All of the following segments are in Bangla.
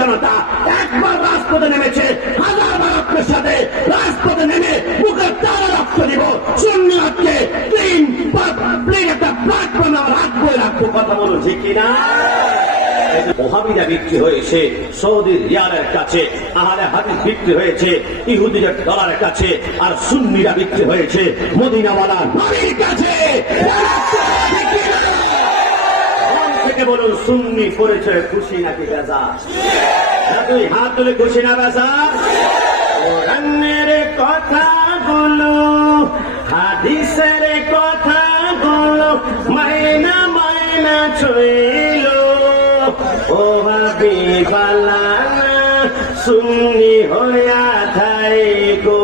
জনতা একবার রাজপথে নেমেছে হাজারবার আপনার সাথে রাজপথে নেমে বুকের তারা রক্ত দিব। সুন্নিয়তকে ক্লিন প্লেন একটা প্ল্যাটফর্মে আমার হাত বয়ে রাখব, কথা বলো ঠিক কিনা? ওহাবিরা বিক্রি হয়েছে সৌদির রিয়ালের কাছে, আহলে হাদিস বিক্রি হয়েছে, ইহুদিদের ডলারের কাছে, আর সুন্নিরা বিক্রি হয়েছে মদিনাওয়ালা নারীর কাছে। থেকে বলুন, সুন্নি পরিচয় খুশি নাকি বেজা? তুই হাত তুলে খুশি না বেজা? কোরআনের কথাগুলো হাদিসের কথাগুলো মায়না মায়না ছইল। ও ভাবি বালানা সুন্নি হইয়া থাই গো?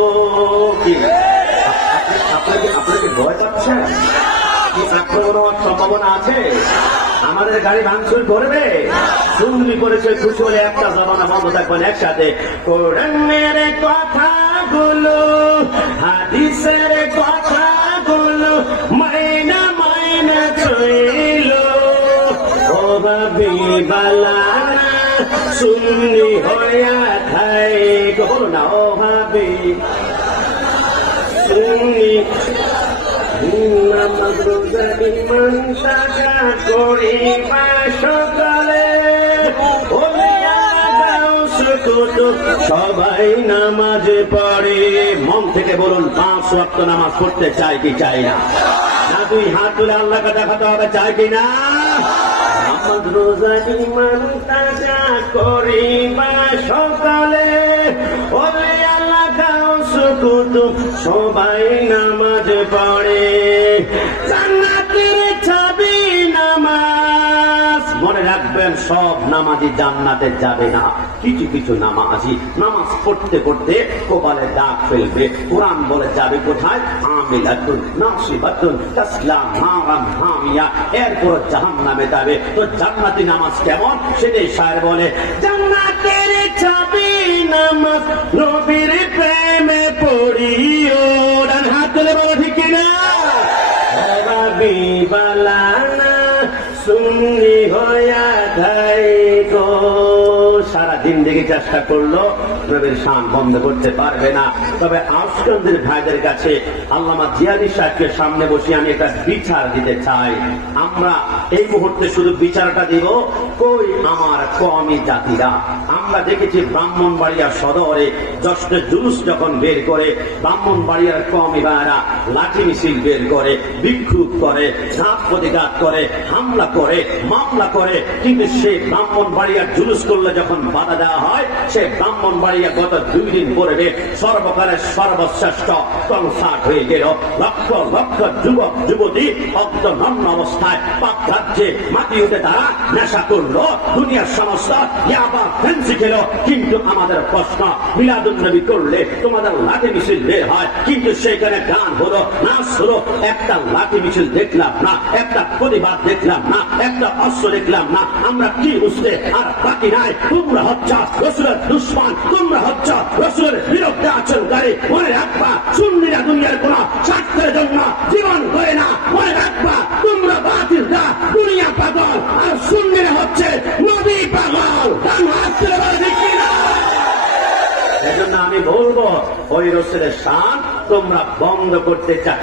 আপনাকে আপনাকে ভয় পাচ্ছেন কি সম্ভাবনা আছে? আমাদের গাড়ি ভাঙচুর করবে? সুন্নি করেছে হলে একটা জমানা বন্ধ থাকবেন একসাথে। কোরআনের কথাগুলো, হাদিসের কথাগুলো মাইনা মাইনা ছইল ও ভাবি বালানা সুন্নি হইয়া থাই না, ও ভাবি সবাই নামাজ পড়ে। মন থেকে বলুন, পাঁচ রক্ত নামাজ পড়তে চাই কি চাই না? তুই হাত তুলে আল্লাহকে দেখাতে হবে চাই কি না? নামাজ রোজা ইমান তাজা করিবা সকালে। সুকুতুব সবাই নামাজ পড়ে। জান্নাতের নামাজ। মনে রাখবেন, সব নামাজি জান্নাতে যাবে না। কিছু কিছু নামাজি নামাজ পড়তে পড়তে কোবালে ডাক ফেলবে। কোরআন বলে যাবে কোথায়? আমিলাতুন নাসিবাতুন তাসলাম মারাম হামিয়া। এরপর জাহান্নামে যাবে। তো জান্নাতি নামাজ কেমন? সেটাই শায়ের বলে ছাবি নামাজ নবীর প্রেমে পড়িও। ডান হাত তুলে বলো, ঠিক কিনা? বাবি বালানা, সুন্নি হয়া সারা জিন্দগি চেষ্টা করল নবীর শান বন্ধ করতে পারবে না। তবে আফগানদের ভাইদের কাছে আল্লামা জিয়াদি সাহেবকে সামনে বসে আমি একটা বিচার দিতে চাই। আমরা এই মুহূর্তে শুধু বিচারটা দিব, কই আমার কমি জাতিরা? আমরা দেখেছি ব্রাহ্মণবাড়িয়া সদরে যষ্ট জুলুস যখন বের করে, ব্রাহ্মণবাড়িয়ার কমি ভাইরা লাঠি মিছিল বের করে, বিক্ষোভ করে, ঝাঁপ প্রতিঘাত করে, হামলা করে, মামলা করে। কিন্তু সে ব্রাহ্মণবাড়িয়ার জুলুস করলে যখন বাধা দেওয়া হয়, সে ব্রাহ্মণবাড়িয়া গত দুই দিন পরে সর্বকালের সর্বশ্রেষ্ঠ কনসার্ট হয়ে গেল। লক্ষ লক্ষ যুবক, যুবতী অর্ধনগ্ন অবস্থায় পাক রাজ্যে মাটি উঠে তারা নেশা করল, দুনিয়ার সমস্ত ইয়াবা ফেন্সি খেলো। কিন্তু আমাদের প্রশ্ন মিলাদুল করলে তোমাদের লাঠি মিছিল বের হয়, কিন্তু সেখানে গান হলো, নাচ হলো, একটা লাঠি মিছিল দেখলাম না একটা প্রতিবাদ দেখলাম না, একটা অস্ত্র দেখলাম না। আমরা কি বুঝতে আর বাকি নাই? তোমরা হচ্ছ রসুলের দুশ্মন, তোমরা হচ্ছ রসুলের বিরুদ্ধে আচরণকারী। মনে রাখবা, সুন্নিরা দুনিয়ার কোন স্বার্থের জন্য জীবন করে না। মনে রাখবা, তোমরা বাতিল দা দুনিয়া পাগল। আর সুন্নিরা হচ্ছে নদী পাগল। আমি বলব, ওই রসুলের শান তোমরা বন্ধ করতে চাই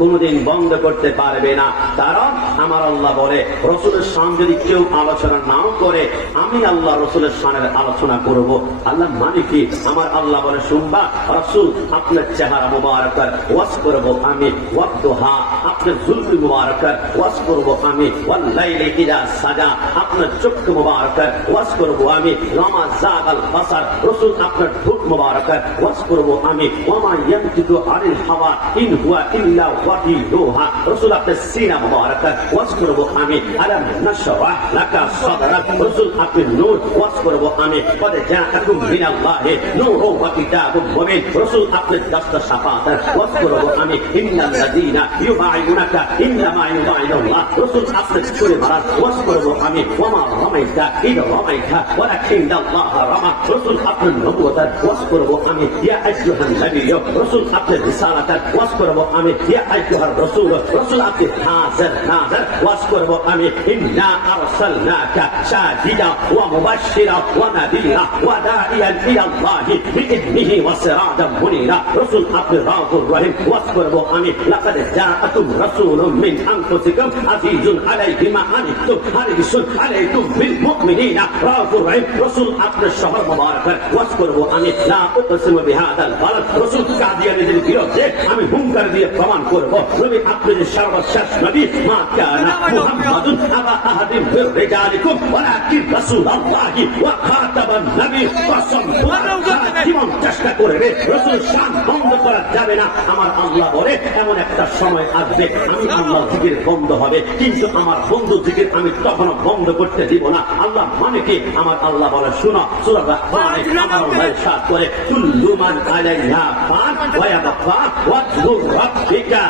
কোনদিন বন্ধ করতে পারবে না। কারণ আমার আল্লাহ বলে, রসুলের শান যদি কেউ আলোচনা নাও করে, আমি আল্লাহ রসুলের শানের আলোচনা করব। আল্লাহ মানে কি? আমার আল্লাহ বলে, শুনবা, রসুল, আপনার চেহারা মুবারকার ওয়াস করব আমি ওয়াদ্দুহা আপনার জুলফি মুবারকার ওয়াস করব আমি ওয়াল্লাইলি ইদা সাজা, আপনার চক্ষু মুবারকার ওয়াস করব আমি লামা জাগাল বাসার, রসুল, আপনার ঠোঁট মুবারকার ওয়াস করব আমি, ওয়ামা ইয়ান্তিকু আনিল হাওয়া, ইন হুয়া ইল্লা وحيدوها رسول أبت السينة مباركة. واذكر بحامي ألم نشرح لك صدرك؟ رسول أبت النور. واذكر بحامي قد جاءكم من الله نور وكتاب مبين. رسول أبت الدست الشفاطة واذكر بحامي إن الذين يبايعونك إنما يبايع الله. رسول أبت الكل مرض. واذكر بحامي وما رميت إذا رميت. ولكن الله رمى. رسول أبت النبوة واذكر بحامي يا أيها النبي. رسول أبت الرسالة واذكر بحامي يا ওয়াস করব আমি ইয়া আইয়ুহার রাসূল রাসূল আপনি হাজির নাজির ওয়াজ করব আমি ইন্না আরসালনাকা শাহিদা ওয়া মুবাশশিরা ওয়া নাদিরা ওয়া দাইয়ান ইলা আল্লাহ বিইذنিহি ওয়া সিরাজাম মুনিরা রাসূল আপনি রাউফুর রহিম ওয়াজ করব আমি লাকাদ জাআতুম রাসূলুম মিন আনফুসিকুম আজিজুন আলাইহি মা আনিতুম হারিসুন আলাইকুম বিল মুমিনিনা রাউফুর রহিম রাসূল আপনার শহর মুবারকের ওয়াজ করব আমি লা উকসিমু বিহাদাল বালাদ রাসূল কাদিয়ানীদের বিরুদ্ধে আমি হুঙ্কার দিয়ে প্রমাণ করব ওয়া জীবন চেষ্টা করবে রাসূল শান বন্ধ করা যাবে না। আমার আল্লাহ বলে এমন একটা সময় আসবে আমি আল্লাহ জিকির বন্ধ হবে কিন্তু আমার বন্ধু জিকির আমি তখনও বন্ধ করতে দিব না। আল্লাহ মানে কি? আমার আল্লাহ বলে শোনো সূরা রাহমানে আমার আল্লাহ ইরশাদ করে কুল্লু মান আলাইহা ফান ওয়া রাব্বিকা।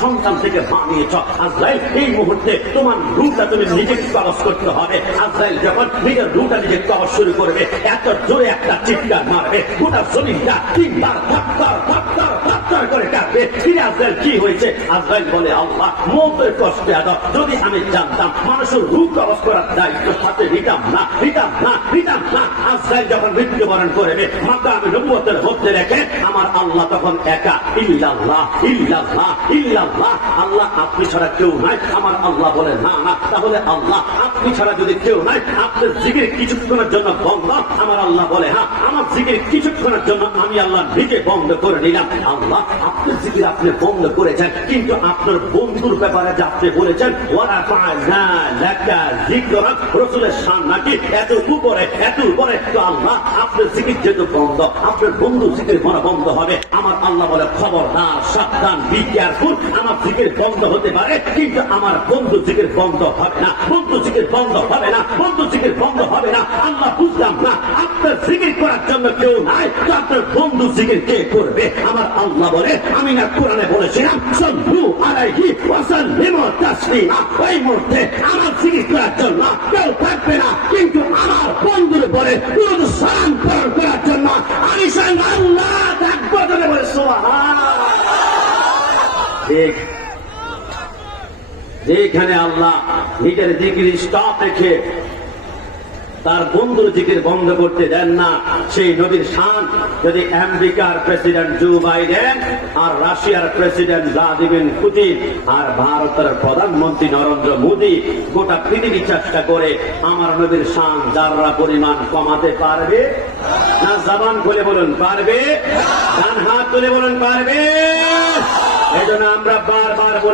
সন্তান থেকে মা নিয়েছ। এই মুহূর্তে তোমার রুটা তুমি নিজে কবজ করতে হবে। আজরাইল নিজে কবজ শুরু করবে, এত জোরে একটা চিৎকার মারবে, গোটা জমিনটা তিনবার থাপ্পার থাপ্পার করে ফিরে আজরাইল কি হয়েছে? বলে, আল্লাহ যদি আমি জানতাম, মানুষের রূপ কবজ করার দায়িত্ব, হাতে নিতাম না নিতাম না নিতাম না। যখন মৃত্যুবরণ করবে আমি রেখে আমার আল্লাহ তখন একা। ইল্লাল্লাহ ইল্লাল্লাহ ইল্লাল্লাহ। আল্লাহ, আপনি ছাড়া কেউ নাই। আমার আল্লাহ বলে, না না, তাহলে আল্লাহ, আপনি ছাড়া যদি কেউ নাই, আপনার জিকির কিছুক্ষণের জন্য বন্ধ। আমার আল্লাহ বলে হ্যাঁ আমার জিকির কিছুক্ষণের জন্য আমি আল্লাহ নিজে বন্ধ করে নিলাম। আল্লাহ আপনার জিকির আপনি বন্ধ করেছেন কিন্তু আপনার বন্ধুর ব্যাপারে যে আপনি বলেছেন ওরা রসুলের সান নাকি এত উপরে এত উপরে তো আল্লাহ আপনার জিকির যেহেতু বন্ধ, আপনার বন্ধু জিকির মনে বন্ধ হবে। আমার আল্লাহ বলে, খবরদার, সাবধান বি কেয়ারফুল আমার জিকির বন্ধ হতে পারে, কিন্তু আমার বন্ধু জিকির বন্ধ হবে না। বন্ধু জিকির বন্ধ হবে না, বন্ধু জিকির বন্ধ হবে না। আল্লাহ বুঝলাম না, আপনার জিকির করার জন্য কেউ নাই, তো আপনার বন্ধু জিকির কে করবে? আমার আল্লাহ বলে, আমি না কোরআনে বলেছিলাম, সল্লু আলাইহি ওই মুহূর্তে আমার জিকির করার জন্য কেউ থাকবে না, কিন্তু আমার বন্ধুর বলে পুরো সালাম প্রেরণ করার জন্য আমি আল্লাহ থাকব বলে ঠিক যেখানে আল্লাহ নিজের জিকির স্টপ রেখে তার বন্ধুর জিকির বন্ধ করতে দেন না। সেই নবীর শান যদি আমেরিকার প্রেসিডেন্ট জো বাইডেন আর রাশিয়ার প্রেসিডেন্ট ভ্লাদিমির পুতিন আর ভারতের প্রধানমন্ত্রী নরেন্দ্র মোদী গোটা পৃথিবী চেষ্টা করে আমার নবীর শান যাররা পরিমাণ কমাতে পারবে, না জবান খুলে বলুন পারবে, ডান হাত তুলে বলুন পারবে। এই জন্য আমরা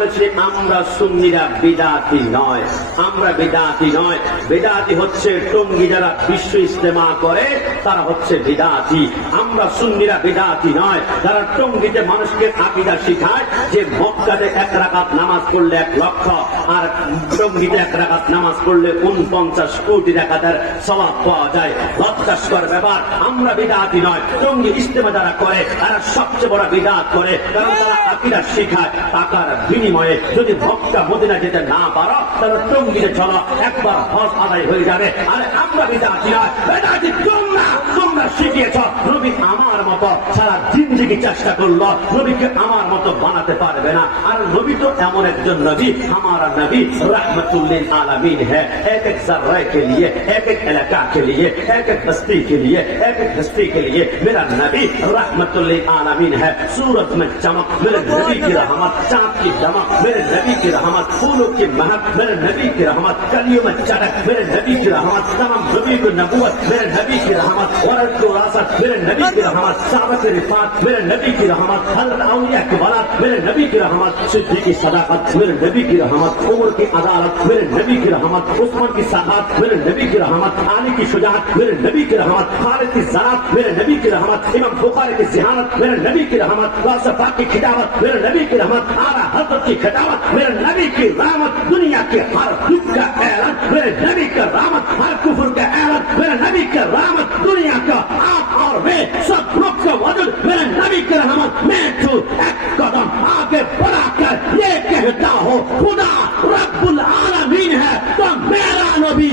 বলেছি, আমরা সুন্নিরা বিদাতি নয়। আমরা বিদাতি নয়। বিদাতি হচ্ছে টঙ্গি যারা বিশ্ব ইস্তেমা করে, তারা হচ্ছে বিদাতি। আমরা সুন্নিরা বিদাতি নয়। যারা টঙ্গিতে মানুষকে আকিদা শিখায় যে মক্কাতে এক রাকাত নামাজ পড়লে এক লক্ষ, আর টঙ্গিতে এক রাকাত নামাজ পড়লে উনপঞ্চাশ কোটি রাকাতের স্বভাব পাওয়া যায়। লজ্জাস্কর ব্যাপার। আমরা বিদাতি নয়। টঙ্গি ইস্তেমা যারা করে, তারা সবচেয়ে বড় বিদাত করে। কারণ তারা আকিদা শেখায়, টাকার বিনিময়ে। যদি মক্কা মদিনা যেতে না পারো তাহলে টঙ্গিতে চলো একবার হজ আদায় হয়ে যাবে আরে আমরা বিদাতি নয় বেদাতি তোমরা তোমরা শিখিয়েছ নবী আমার মতো সারা জিন্দিগি চেষ্টা করলো নবীকে আমার মতো বানাতে পারবে না আর নবী তো এমন একজন নবী আমার নবী रहमतुल्लिल आलमीन है एक एक जर्रे के लिए एक एक इलाका के लिए एक एक बस्ती के लिए एक एक बस्ती के लिए मेरा नबी रहमतुल्लिल आलमीन है सूरत में चमक मेरे नबी की रहमत चांद की चमक मेरे नबी की रहमत फूलों की महक मेरे नबी की रहमत कलियों में चटक मेरे नबी की रहमत तमाम नबी को नबूवत मेरे नबी की रहमत औरत को रासत मेरे नबी की रहमत साबत रिफात मेरे नबी की रहमत हजरत औलिया की बरात मेरे नबी की रहमत सिद्दीक की सदाकत मेरे नबी की रहमत उमर की अदालत मेरे नबी की रहमत उस्मान की साहत मेरे नबी की रहमत आली की शुजात मेरे नबी की रहमत खालिद की ज़रात मेरे नबी की रहमत इमाम बुखारी की जिहानत मेरे नबी की रहमत वासफा की खिदावत मेरे नबी की रहमत आला हजरत की खजावत मेरे नबी की रामत दुनिया के हर दुख का ऐलान मेरे नबी का रामत हर कुफर का ऐलान मेरे नबी का रामत दुनिया का आप और मैं सब लोग का वजूद मेरे नबी का रहमत मैं तो एक कदम आगे बढ़ाकर ये कहता हूँ खुदा रब्बुल आलमीन है तो मेरा नबी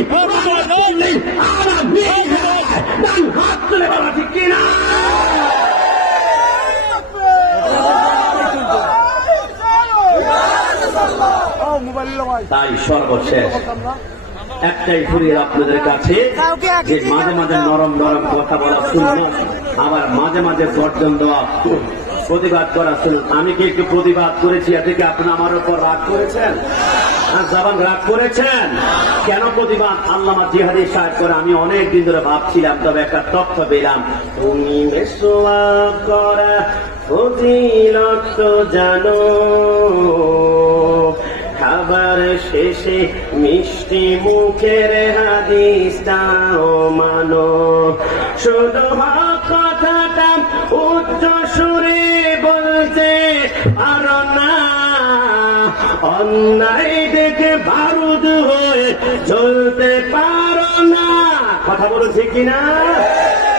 आलमीन है तन हाथ ले बाबा जी किना তাই সর্বশেষ একটাই ফুরিয়ে আপনাদের কাছে যে মাঝে মাঝে নরম নরম কথা বলা শুনব আবার মাঝে মাঝে গর্জন দেওয়া। প্রতিবাদ করা শুনুন। আমি কি একটু প্রতিবাদ করেছি? এতে কি আপনি আমার উপর রাগ করেছেন? আর জাবান রাগ করেছেন? কেন প্রতিবাদ? আল্লামা জিহাদি সাহেব করে। আমি অনেক দিন ধরে ভাবছিলাম তবে একটা তথ্য পেলাম। তুমি করা জানো। খাবার শেষে মিষ্টি মুখের হাদিসটাও মানো। শুধু কথাটা উচ্চ সুরে বলতে পারো না। অন্যায় দেখে বারুদ হয়ে চলতে পারো না। কথা বলেছি কিনা?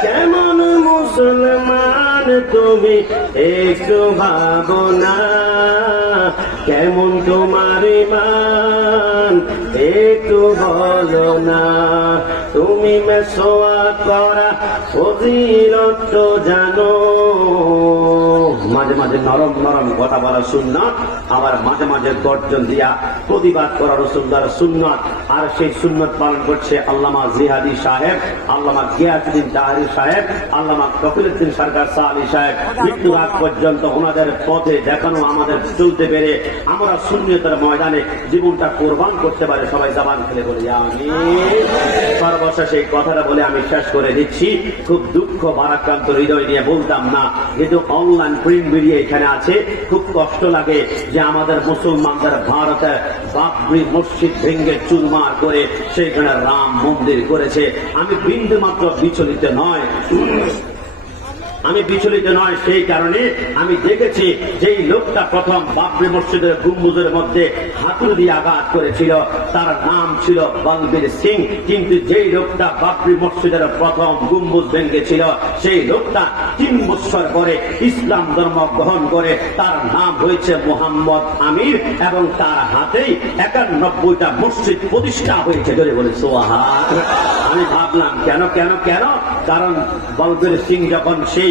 কেমন মুসলমান তুমি একটু ভাবো না কেমন তোমার মান একটু বলো না। তুমি মেসোয়া করা ফজিলত জানো। মাঝে মাঝে নরম নরম কথা বলা সুন্নত, আবার মাঝে মাঝে গর্জন দিয়া প্রতিবাদ করা রসুল্লার সুন্নত। আর সেই সুন্নত পালন করছে আল্লামা জিহাদি সাহেব, আল্লামা গিয়াসুদ্দিন তাহারি সাহেব, আল্লামা কপিলুদ্দিন সরকার শাহ আলী সাহেব। মৃত্যুর আগ পর্যন্ত ওনাদের পথে দেখানো আমাদের চলতে পেরে আমরা শূন্যতার ময়দানে জীবনটা কোরবান করতে পারে, সবাই জাবান খেলে বলি আমি সর্বশেষ এই কথাটা বলে আমি শেষ করে দিচ্ছি। খুব দুঃখ, ভারাক্রান্ত হৃদয় নিয়ে বলতাম না, কিন্তু অনলাইন প্রিন্ট মিডিয়া এখানে আছে। খুব কষ্ট লাগে যে আমাদের মুসলমানদের ভারতে বাবরি মসজিদ ভেঙ্গে চুরমার করে সেইখানে রাম মন্দির করেছে। আমি বিন্দু মাত্র বিচলিত নয়। আমি বিচলিত নয়, সেই কারণে আমি দেখেছি যেই লোকটা প্রথম বাবরি মসজিদের গুম্বুজের মধ্যে হাতুর দিয়ে আঘাত করেছিল, তার নাম ছিল বলবীর সিং। কিন্তু যেই লোকটা বাবরি মসজিদের প্রথম গুম্বুজ ভেঙেছিল, সেই লোকটা তিন বছর পরে ইসলাম ধর্ম গ্রহণ করে তার নাম হয়েছে মোহাম্মদ আমির এবং তার হাতেই একানব্বইটা মসজিদ প্রতিষ্ঠা হয়েছে ধরে বলে সোহা আমি ভাবলাম, কেন কেন কেন? কারণ বলবীর সিং যখন সেই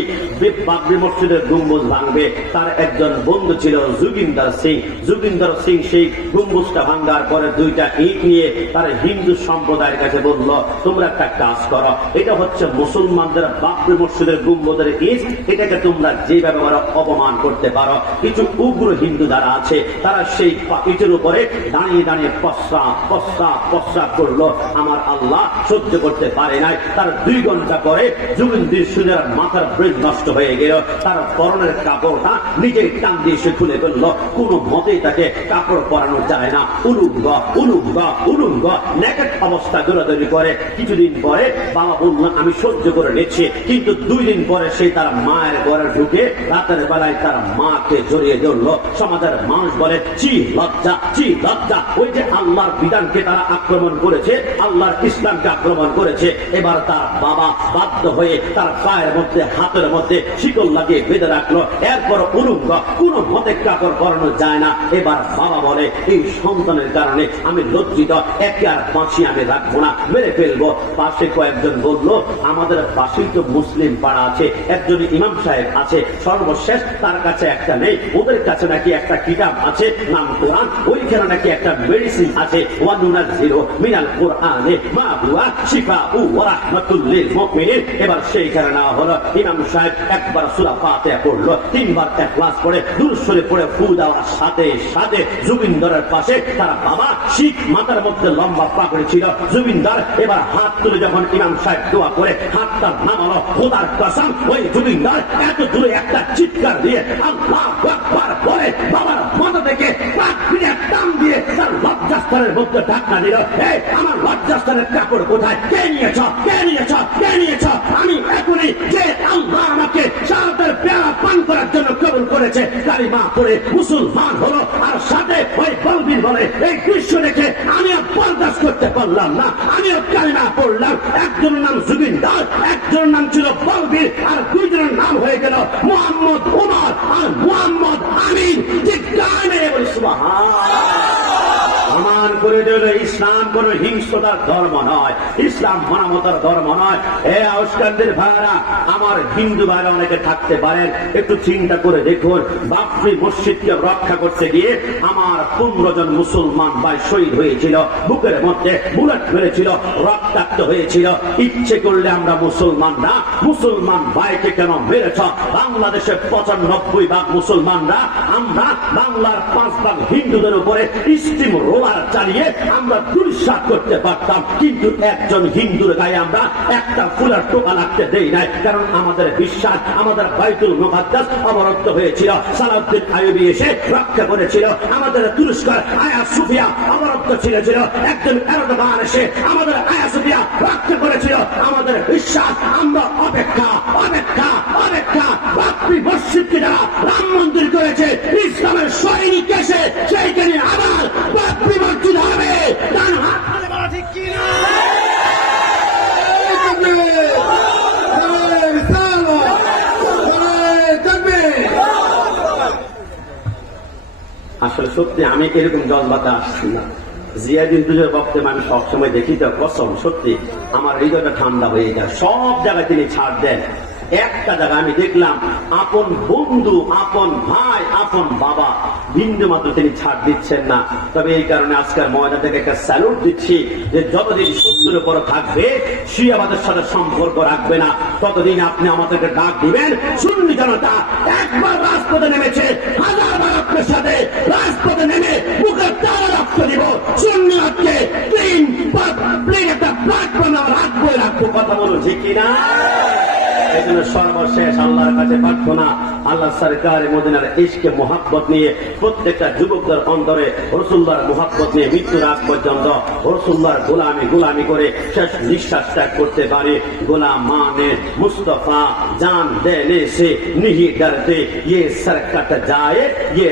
মুসলমানদের বাবরি মসজিদের গম্বুজের ইট। এটাকে তোমরা যেভাবে অপমান করতে পারো। কিছু উগ্র হিন্দু যারা আছে, তারা সেই ইটের উপরে দাঁড়িয়ে দাঁড়িয়ে পশ্চাৎ পশ্চাৎ পশ্চাৎ করল। আমার আল্লাহ সহ্য করতে পারে নাই। তার দুই ঘণ্টা পরে জুবিন্দির সুদের মাথার ব্রেন নষ্ট হয়ে গেল, তার পরনের কাপড়টা নিজেই টান দিয়ে সে খুলে ফেলল। কোনো মতেই তাকে কাপড় পরানো যায় না। উলুঙ্গ উলুঙ্গ উলুঙ্গ, নেকেট অবস্থা দৌড়াদৌড়ি করে। কিছুদিন পরে, বাবা বলল, আমি সহ্য করে নিচ্ছি। কিন্তু দুই দিন পরে সে তার মায়ের ঘরে ঢুকে রাতের বেলায় তার মাকে জড়িয়ে ধরলো। সমাজের মানুষ বলে চি লজ্জা চি লজ্জা। ওই যে আল্লাহর বিধানকে তারা আক্রমণ করেছে, আল্লাহর ইসলামকে আক্রমণ করেছে। এবার তার বাবা বাধ্য হয়ে তার পায়ের মধ্যে হাতের মধ্যে শিকল লাগিয়ে বেঁধে রাখল। এরপর উলুঙ্গ কোন মতে কাপড় পরানো যায় না। এবার বাবা বলে, এই সন্তানের কারণে আমি লজ্জিত। একে আর ফাঁসি আমি রাখব না, মেরে ফেলব। পাশে কয়েকজন বলল, আমাদের পাশেই তো মুসলিম পাড়া আছে একজন ইমাম সাহেব আছে। সর্বশেষ তার কাছে একটা নেই, ওদের কাছে নাকি একটা কিতাব আছে, নাম কোরআন, ওইখানে নাকি একটা মেডিসিন আছে। ওয়ানুনা জিরো মিনাল কোরআনে মা হুয়া শিফা উ ওরাহমাতুল্লিল মুমিনিন। এবার সেই কারণে হলো, ইমাম সাহেব একবার সূরা ফাতিহা পড়ল, তিনবার ইখলাস পড়ে দূর শরীফ পড়ে ফু দেওয়ার সাথে সাথে জুবিন্দরের পাশে তার বাবা শিখ মাথার মধ্যে লম্বা পাগড়ি ছিল। জুবিন্দর এবার হাত তুলে যখন ইমাম সাহেব দোয়া করে হাতটা নামালো খোদার কসম। ওই জুবিন্দর এত দূরে একটা চিৎকার দিয়ে আল্লাহ আকবার বলে বাবার মাথা থেকে পাক ফিরে টান দিয়ে তার লজ্জাস্থানের মধ্যে ঢাকা দিল। এই, আমার লজ্জাস্থানের কাপড় কোথায়? কে নিয়েছ? কে নিয়েছ? কে নিয়েছ? আমি এখনই যে আল্লাহ আমাকে সারাতের পেয়ারা পান করার জন্য কবুল করেছে। কালিমা পড়ে মুসলমান হলো, আর সাথে ওই বলবির বলে, এই দৃশ্য দেখে আমি বরদাস্ত করতে পারলাম না আমিও কালিমা পড়লাম। একজনের নাম জুবিনদার একজনের নাম ছিল বলবির, আর দুইজনের নাম হয়ে গেল মোহাম্মদ উমর, আর মোহাম্মদ আমিন। যে গানে বলে প্রমাণ করে দিল ইসলাম কোন হিংসতার ধর্ম নয়। ইসলাম মানবতার ধর্ম নয়। এ আউস্কান্দের ভাইরা, আমার হিন্দু ভাইরা অনেকে থাকতে পারেন। একটু চিন্তা করে দেখুন, বাপরি মসজিদকে রক্ষা করতে গিয়ে আমার পনেরো জন মুসলমান ভাই শহীদ হয়েছিল। বুকের মধ্যে বুলেট মেরেছিল রক্তাক্ত হয়েছিল। ইচ্ছে করলে আমরা মুসলমানরা, মুসলমান ভাইকে কেন মেরেছ? বাংলাদেশে পঁচানব্বই ভাগ মুসলমানরা, আমরা বাংলার পাঁচ ভাগ হিন্দুদের উপরে স্টিম রোলার চালিয়ে আমরা দুঃসাত করতে পারতাম। কিন্তু একজন হিন্দুর গায়ে আমরা একটা ফুলের টোকা লাগতে দেই নাই। কারণ আমাদের বিশ্বাস, আমাদের বাইতুল মুকাদ্দাস অবরুদ্ধ হয়েছিল। সালাউদ্দিন আইবি এসে রক্ষা করেছিল। আমাদের তুরস্কর আয়া সুফিয়া অবরুদ্ধ ছিল ছিল একজন এরদগান এসে আমাদের আয়া সুফিয়া রক্ষা করেছিল। আমাদের বিশ্বাস, আমরা অপেক্ষা অপেক্ষা অপেক্ষা। বাপরি মসজিদকে যারা রাম মন্দির করেছে, ইসলামের সৈনিক এসে সেইখানে আবার বাপরি মসজিদ হবে ডান হাত তুলে বলা ঠিক কি না? আসলে সত্যি, আমি এরকম জজবাতে আসছি না? জিয়াদিন তুজের বক্তব্য আমি সবসময় দেখি তো, কসম, সত্যি, আমার হৃদয়টা ঠান্ডা হয়ে যায়। সব জায়গায় তিনি ছাড় দেন। একটা জায়গায় আমি দেখলাম, আপন বন্ধু, আপন ভাই, আপন বাবা, বিন্দু মাত্র তিনি ছাড় দিচ্ছেন না। তবে এই কারণে আজকের ময়দা থেকে একটা স্যালুট দিচ্ছি যে, যতদিন সত্যের উপর থাকবে সে আমাদের সাথে সম্পর্ক রাখবে না, ততদিন আপনি আমাদেরকে ডাক দিবেন। সুন্নি জনতা একবার রাজপথে নেমেছে হাজারবার আপনার সাথে রাজপথে নেমে বুকের তারা রক্ত দিব সুন্নি আজকে ক্লিন প্লেন একটা প্ল্যাটফর্মে আমার হাত বয়ে রাখব কথা বলো ঠিক এজন্য সর্বশেষ আল্লাহর কাছে প্রার্থনা, আল্লাহ সরকার মদিনার ইশকে মহাব্বত নিয়ে প্রত্যেকটা যুবকদের অন্তরে রসুল্লার মহাব্বত নিয়ে মৃত্যুর আগ পর্যন্ত রসুল্লার গোলামি গোলামি করে শেষ নিঃশ্বাস ত্যাগ করতে পারে। গোলাম মানে মুস্তফা, জান দেনে সে নিহি ডরতে ইয়ে ইয়ে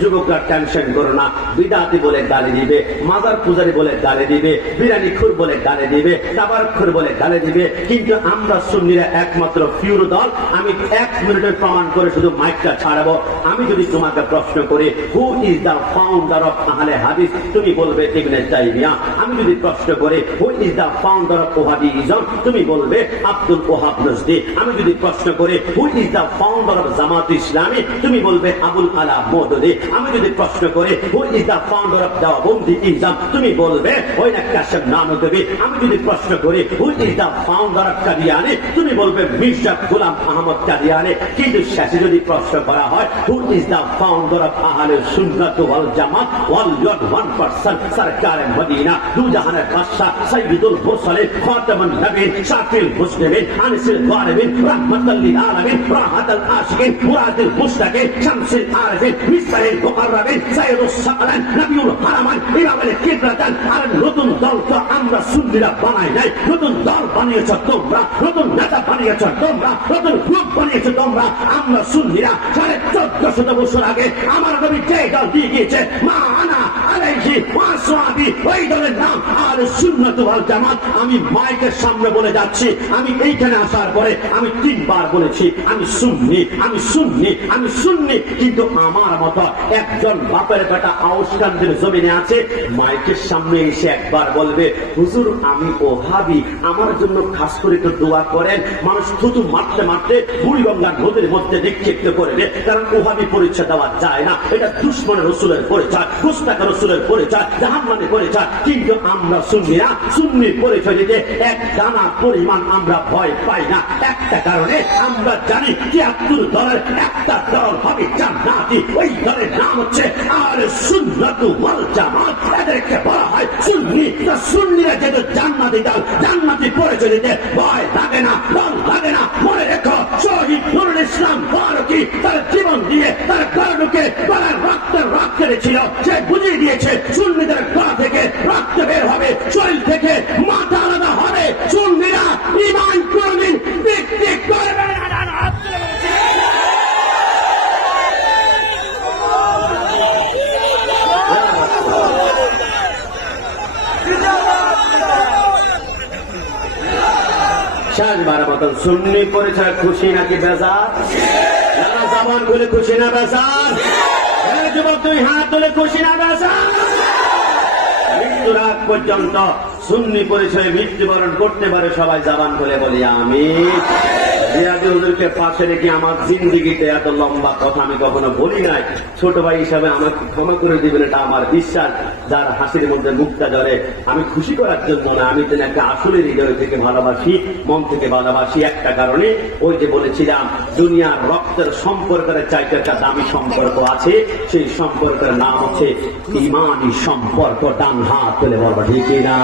যুবকরা টেনশন করো না, বিদাতি বলে গালি দিবে মাদার পূজারি বলে গালি দিবে বিরানি খুর বলে গালি দিবে টাবার খুর বলে গালি দিবে কিন্তু আমরা সুন্নিরা একমাত্র ফিউর দল। আমি এক মিনিটের প্রমাণ করে শুধু মাইকটা ছাড়াবো। আমি যদি তোমাকে প্রশ্ন করি who is the founder of Ahle Hadith তুমি বলবে, ইবনে তাইমিয়া। আমি যদি প্রশ্ন করি who is the founder of Wahhabism তুমি বলবে, আব্দুল ওহাব নজদি। আমি যদি প্রশ্ন করি who is the founder of Jamaat Islami? তুমি বলবে, আবুল আলা মদদি আমি যদি প্রশ্ন করি who is the founder of Deobandi Islam তুমি বলবে, ওই না কাশেম নানদেবী আমি যদি প্রশ্ন করি who is the founder Qadiani তুমি বলবে, মির্জা গোলাম আহমদ কাদিয়ানি কিন্তু শেষে যদি প্রশ্ন করা হয় who is the founder of Ahle Sunnat Wal Jamaat? ওয়াল ইয়দ ওয়ান পার্সন, সরকার মদিনা। দু জাহানের বাদশাহ সাইয়্যিদুল মুরসালিন, খাতামুন নবীন শাফিল মুসলিমিন, আনিসুল গালিবিন রাহমাতাল লিল আলামিন, রাহাতাল আশিকিন, মুরাদুল মুশতাকিন, শামসুল আরিফিন মিসবাহুল মুকাররাবিন, সাইয়্যিদুস সাকালান নবিউল হারামাইন ইমামুল কিবরাতান আর নতুন দল তো আমরা সুন্নিরা বানাই নাই, নতুন দল বানিয়েছ তোমরা, নতুন নেতা বানিয়েছ তোমরা, নতুন গ্রুপ বানিয়েছ তোমরা। আমরা সুন্নিরা, সাড়ে চোদ্দ শত বছর আগে আমার নবী যে দল দিয়ে গিয়েছে, মা আনা আমি মাইকের সামনে বলে যাচ্ছি, আমি এইখানে আসার পরে আমি তিনবার বলেছি, আমি সুন্নি আমি সুন্নি আমি সুন্নি। কিন্তু আমার মতো একজন বাপের বেটা আউসকান্দের জমিনে আছে, মাইকের সামনে এসে একবার বলবে, হুজুর, আমি ওহাবি আমার জন্য খাস করে একটু দোয়া করেন। মানুষ থুতু মারতে মারতে বুড়িগঙ্গার নদীর মধ্যে নিক্ষিপ্ত করবে কারণ ওহাবি পরিচয় দেওয়া যায় না। এটা দুশ্মনের রসুলের পরিচয় পুস্তকের রসুল রসুলের পরিচয় জাহান্নামের পরিচয় কিন্তু আমরা পরিচয় এক পরিমাণ আমরা ভয় পাই না। একটা কারণে আমরা জানি কি আব্দুল দলের একটা দল হবে জান্নাতি। ওই দলের নাম হচ্ছে আর জামাত এদেরকে বলা হয় যেহেতু জান্নাতি দল, জান্নাতি পরিচয় দিতে ভয় লাগে না দল লাগে না মনে ইসলাম কি তার জীবন দিয়ে তার কারণকে, তারা রক্তের রক্ত কেড়েছিল সে বুঝিয়ে দিয়েছে, সুন্নিদের পা থেকে রক্ত বের হবে শরীর থেকে মাথা আলাদা হবে সুন্নিরা ইমান কোনদিন বিক্রি করবে না মতন সুন্নি পরিচয়, খুশি নাকি বেজার? জবান বলে খুশি না বেজার? যুবক তুই হাত তুলে খুশি না বেজার? মৃত্যুর পর্যন্ত সুন্নি পরিচয়ে মৃত্যুবরণ করতে পারে সবাই জামান বলে বলি আমি জিয়াদি হুজুরকে পাশে রেখে আমার জিন্দিগিতে এত লম্বা কথা আমি কখনো বলি নাই। ছোট ভাই হিসাবে আমাকে ক্ষমা করে দিবেন, এটা আমার বিশ্বাস। যার হাসির মধ্যে মুক্তা জলে আমি খুশি করার জন্য না, আমি যেন একটা আসলে হৃদয় থেকে ভালোবাসি, মন থেকে ভালোবাসি একটা কারণে। ওই যে বলেছিলাম, দুনিয়ার রক্তের সম্পর্কের চাইতে একটা দামি সম্পর্ক আছে, সেই সম্পর্কের নাম হচ্ছে ইমানি সম্পর্ক, ডান হাত তুলে বলব, ঠিক না